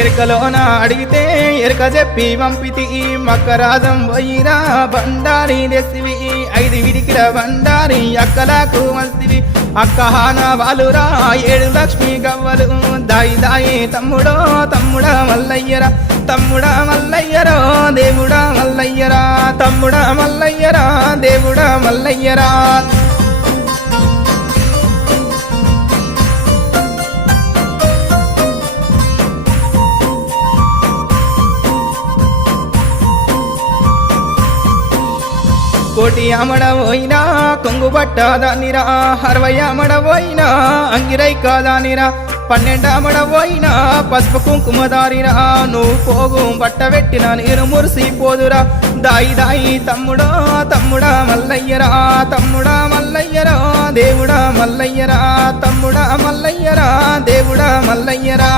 ఎరకలోన అడిగితే ఎరక చెప్పి పంపితి మక్కరాజం పోయిరా బండారి తెసివి 5 విడికిల బండారి అక్కలకు మస్తివి అక్కహాన వాలురా 7 లక్ష్మి గవ్వలు దాయి దాయి తమ్ముడో తమ్ముడా మల్లయ్యరా తమ్ముడా మల్లయ్యరో దేవుడా మల్లయ్యరా తమ్ముడా మల్లయ్యరా దేవుడా మల్లయ్యరా కోటి అమడబోయినా కొంగు పట్టదానిరా 60 అమడబోయినా అంగిరై కాదానిరా 12 అమడబోయినా పసుపు కుంకుమ దారిరా నువ్వు పోగు బట్ట పెట్టిన నేను మురిసిపోదురా దాయి దాయి తమ్ముడో తమ్ముడా మల్లయ్యరా తమ్ముడా మల్లయ్యరా దేవుడా మల్లయ్యరా తమ్ముడా మల్లయ్యరా దేవుడా మల్లయ్యరా